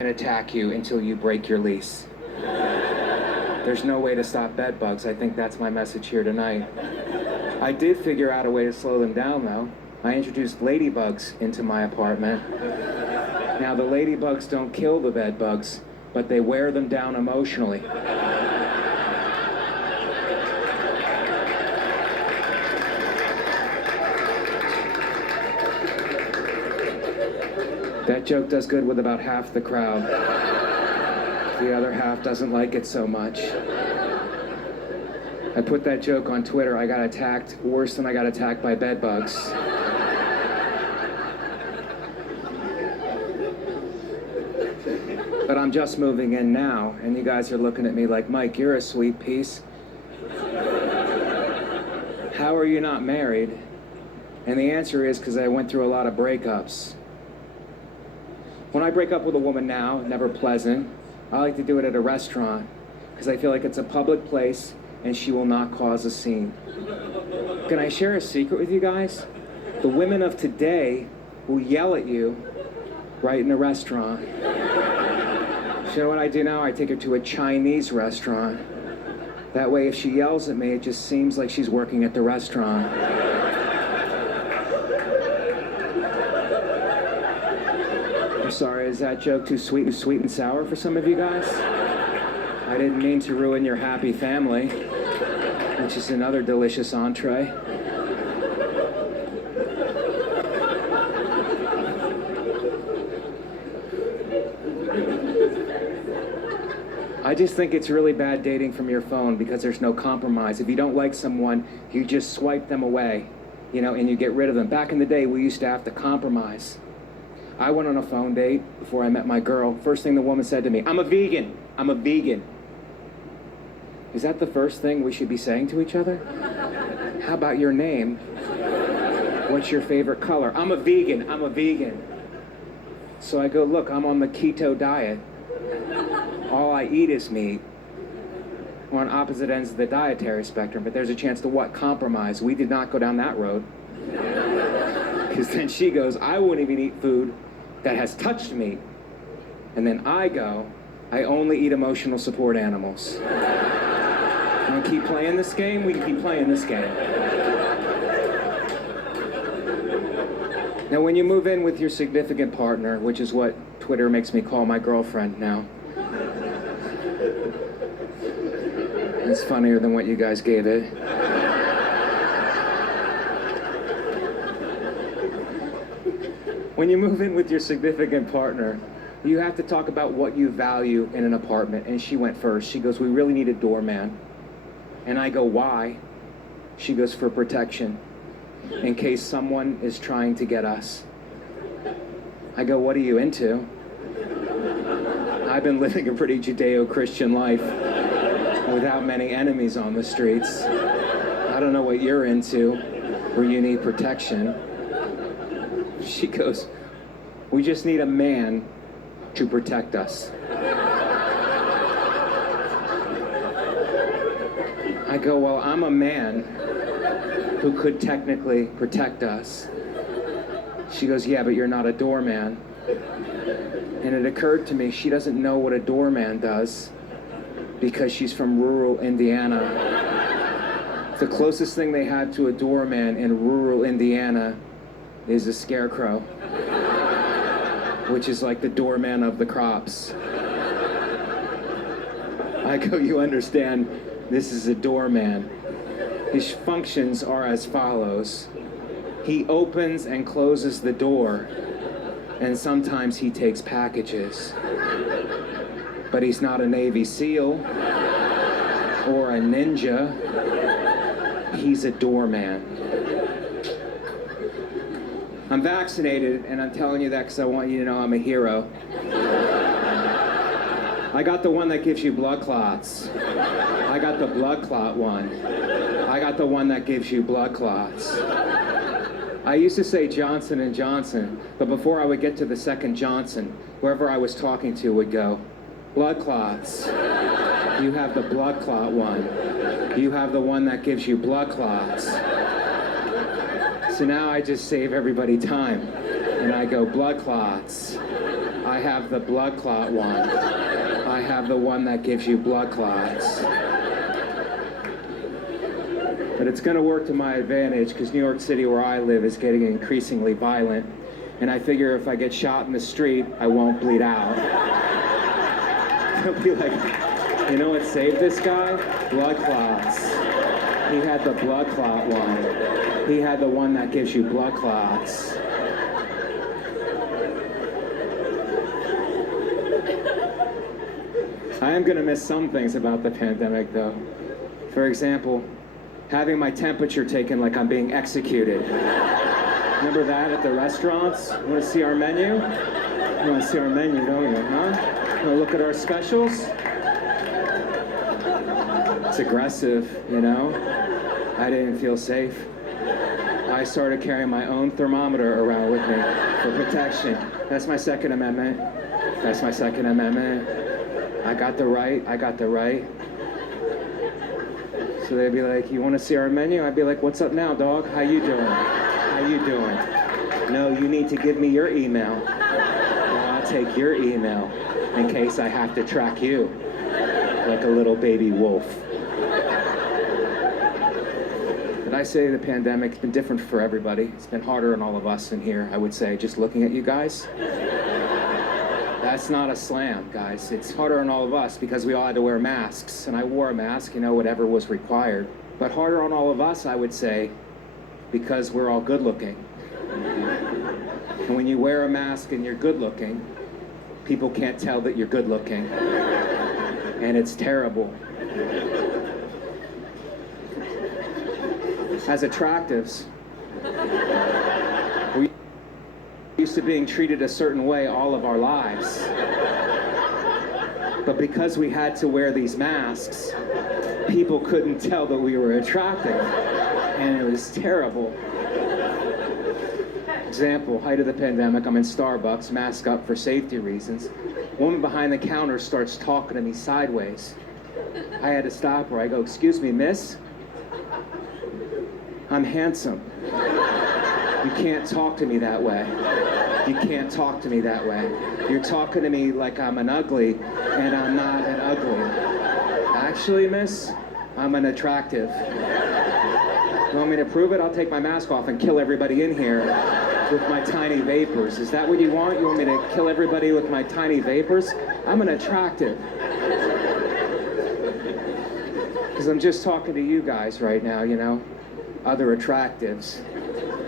And attack you until you break your lease. There's no way to stop bed bugs. I think that's my message here tonight. I did figure out a way to slow them down, though. I introduced ladybugs into my apartment. Now, the ladybugs don't kill the bed bugs, but they wear them down emotionally. That joke does good with about half the crowd. The other half doesn't like it so much. I put that joke on Twitter. I got attacked worse than I got attacked by bed bugs. But I'm just moving in now, and you guys are looking at me like, Mike, you're a sweet piece. How are you not married? And the answer is because I went through a lot of breakups. When I break up with a woman now, never pleasant, I like to do it at a restaurant because I feel like it's a public place and she will not cause a scene. Can I share a secret with you guys? The women of today will yell at you right in a restaurant. So you know what I do now? I take her to a Chinese restaurant. That way if she yells at me, it just seems like she's working at the restaurant. I'm sorry, is that joke too sweet and sour for some of you guys? I didn't mean to ruin your happy family, which is another delicious entree. I just think it's really bad dating from your phone because there's no compromise. If you don't like someone, you just swipe them away, and you get rid of them. Back in the day, we used to have to compromise. I went on a phone date before I met my girl. First thing the woman said to me, I'm a vegan. I'm a vegan. Is that the first thing we should be saying to each other? How about your name? What's your favorite color? I'm a vegan. I'm a vegan. So I go, look, I'm on the keto diet. All I eat is meat. We're on opposite ends of the dietary spectrum, but there's a chance to what? Compromise. We did not go down that road. Because then she goes, I won't even eat food that has touched me. And then I go, I only eat emotional support animals. Want to keep playing this game? We can keep playing this game. Now, when you move in with your significant partner, which is what Twitter makes me call my girlfriend now. It's funnier than what you guys gave it. When you move in with your significant partner, you have to talk about what you value in an apartment. And she went first. She goes, we really need a doorman. And I go, why? She goes, for protection, in case someone is trying to get us. I go, what are you into? I've been living a pretty Judeo-Christian life without many enemies on the streets. I don't know what you're into, where you need protection. She goes, we just need a man to protect us. I go, well, I'm a man who could technically protect us. She goes, yeah, but you're not a doorman. And it occurred to me, she doesn't know what a doorman does because she's from rural Indiana. The closest thing they had to a doorman in rural Indiana is a scarecrow, which is like the doorman of the crops. I go, you understand, this is a doorman. His functions are as follows. He opens and closes the door, and sometimes he takes packages. But he's not a Navy SEAL or a ninja. He's a doorman. I'm vaccinated, and I'm telling you that because I want you to know I'm a hero. I got the one that gives you blood clots. I got the blood clot one. I got the one that gives you blood clots. I used to say Johnson & Johnson, but before I would get to the second Johnson, whoever I was talking to would go, blood clots. You have the blood clot one. You have the one that gives you blood clots. So now I just save everybody time. And I go, blood clots. I have the blood clot one. I have the one that gives you blood clots. But it's going to work to my advantage because New York City, where I live, is getting increasingly violent. And I figure if I get shot in the street, I won't bleed out. They'll be like, you know what saved this guy? Blood clots. He had the blood clot one. He had the one that gives you blood clots. I am going to miss some things about the pandemic, though. For example, having my temperature taken like I'm being executed. Remember that at the restaurants? You want to see our menu? You want to see our menu, don't you, huh? You want to look at our specials? It's aggressive, you know? I didn't feel safe. I started carrying my own thermometer around with me for protection. That's my Second Amendment. That's my Second Amendment. I got the right. So they'd be like, you want to see our menu? I'd be like, what's up now, dog? How you doing? How you doing? No, you need to give me your email. Well, I'll take your email in case I have to track you like a little baby wolf. But I say the pandemic's been different for everybody. It's been harder on all of us in here, I would say, just looking at you guys. That's not a slam, guys. It's harder on all of us because we all had to wear masks, and I wore a mask, you know, whatever was required. But harder on all of us, I would say, because we're all good looking. And when you wear a mask and you're good looking, people can't tell that you're good looking. And it's terrible. As attractives, we used to being treated a certain way all of our lives. But because we had to wear these masks, people couldn't tell that we were attractive. And it was terrible. Example, height of the pandemic, I'm in Starbucks, mask up for safety reasons. Woman behind the counter starts talking to me sideways. I had to stop her. I go, excuse me, miss? I'm handsome. You can't talk to me that way. You can't talk to me that way. You're talking to me like I'm an ugly, and I'm not an ugly. Actually, miss, I'm an attractive. You want me to prove it? I'll take my mask off and kill everybody in here with my tiny vapors. Is that what you want? You want me to kill everybody with my tiny vapors? I'm an attractive. Because I'm just talking to you guys right now, you know? Other attractives.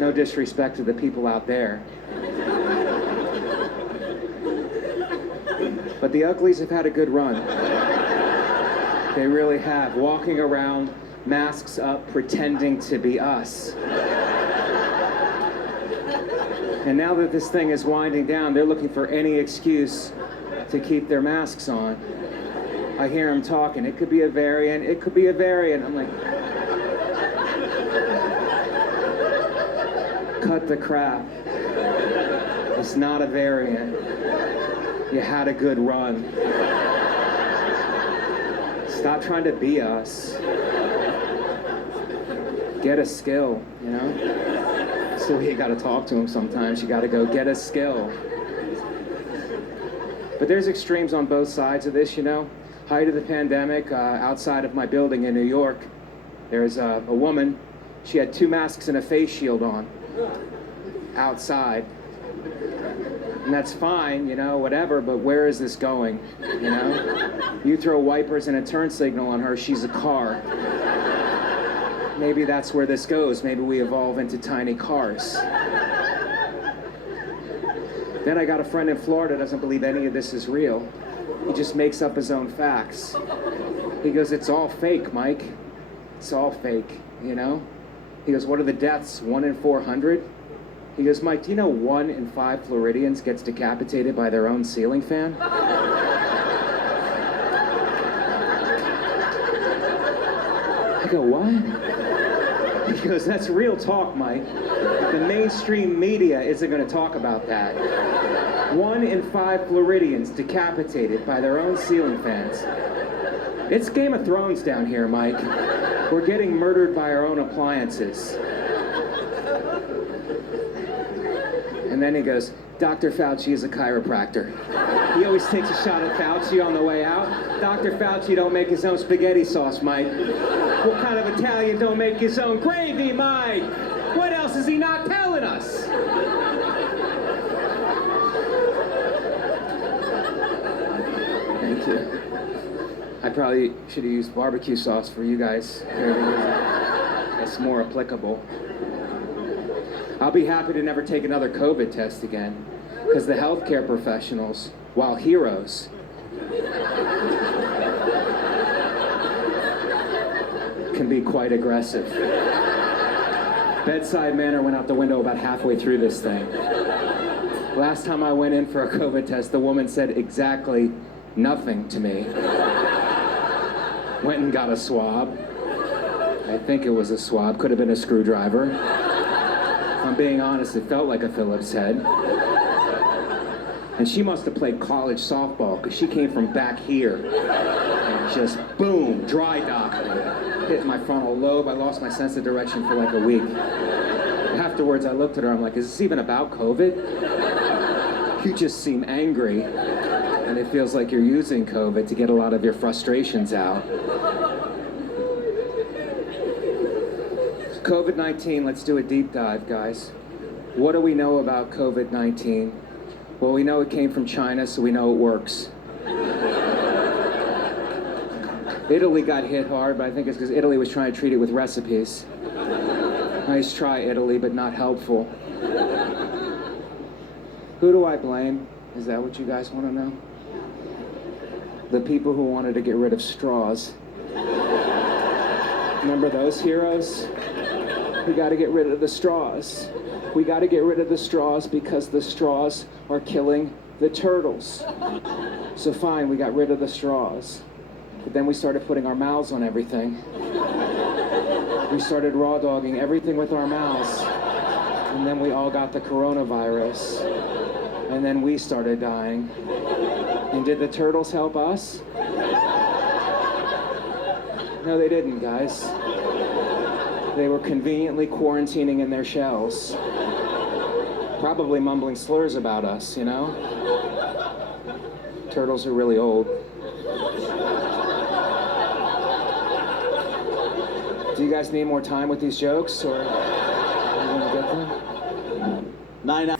No disrespect to the people out there. But the uglies have had a good run. They really have. Walking around, masks up, pretending to be us. And now that this thing is winding down, they're looking for any excuse to keep their masks on. I hear them talking. It could be a variant. It could be a variant. I'm like, cut the crap. It's not a variant. You had a good run. Stop trying to be us. Get a skill, you know? So you gotta talk to them sometimes. You gotta go get a skill. But there's extremes on both sides of this, you know? Height of the pandemic, outside of my building in New York, there's a woman. She had 2 masks and a face shield on outside. And that's fine, you know, whatever, but where is this going, you know? You throw wipers and a turn signal on her, she's a car. Maybe that's where this goes. Maybe we evolve into tiny cars. Then I got a friend in Florida who doesn't believe any of this is real. He just makes up his own facts. He goes, it's all fake, Mike. It's all fake, you know? He goes, what are the deaths? 1 in 400? He goes, Mike, do you know 1 in 5 Floridians gets decapitated by their own ceiling fan? I go, what? He goes, that's real talk, Mike. The mainstream media isn't going to talk about that. 1 in 5 Floridians decapitated by their own ceiling fans. It's Game of Thrones down here, Mike. We're getting murdered by our own appliances. And And then he goes, Dr. Fauci is a chiropractor. He always takes a shot at Fauci on the way out. Dr. Fauci don't make his own spaghetti sauce, Mike. What kind of Italian don't make his own gravy, Mike? What else is he not telling us? Thank you. I probably should have used barbecue sauce for you guys. It's more applicable. I'll be happy to never take another COVID test again, because the healthcare professionals, while heroes, can be quite aggressive. Bedside manner went out the window about halfway through this thing. Last time I went in for a COVID test, the woman said exactly nothing to me. Went and got a swab. I think it was a swab, could have been a screwdriver. If I'm being honest, it felt like a Phillips head. And she must have played college softball, because she came from back here. And just boom, dry dock. Hit my frontal lobe. I lost my sense of direction for like a week. Afterwards, I looked at her, I'm like, is this even about COVID? You just seem angry. And it feels like you're using COVID to get a lot of your frustrations out. COVID-19, let's do a deep dive, guys. What do we know about COVID-19? Well, we know it came from China, so we know it works. Italy got hit hard, but I think it's because Italy was trying to treat it with recipes. Nice try, Italy, but not helpful. Who do I blame? Is that what you guys want to know? The people who wanted to get rid of straws. Remember those heroes? We got to get rid of the straws. We got to get rid of the straws because the straws are killing the turtles. So fine, we got rid of the straws. But then we started putting our mouths on everything. We started raw dogging everything with our mouths. And then we all got the coronavirus. And then we started dying. And did the turtles help us? No, they didn't, guys. They were conveniently quarantining in their shells. Probably mumbling slurs about us, you know? Turtles are really old. Do you guys need more time with these jokes, or are you gonna get them? 9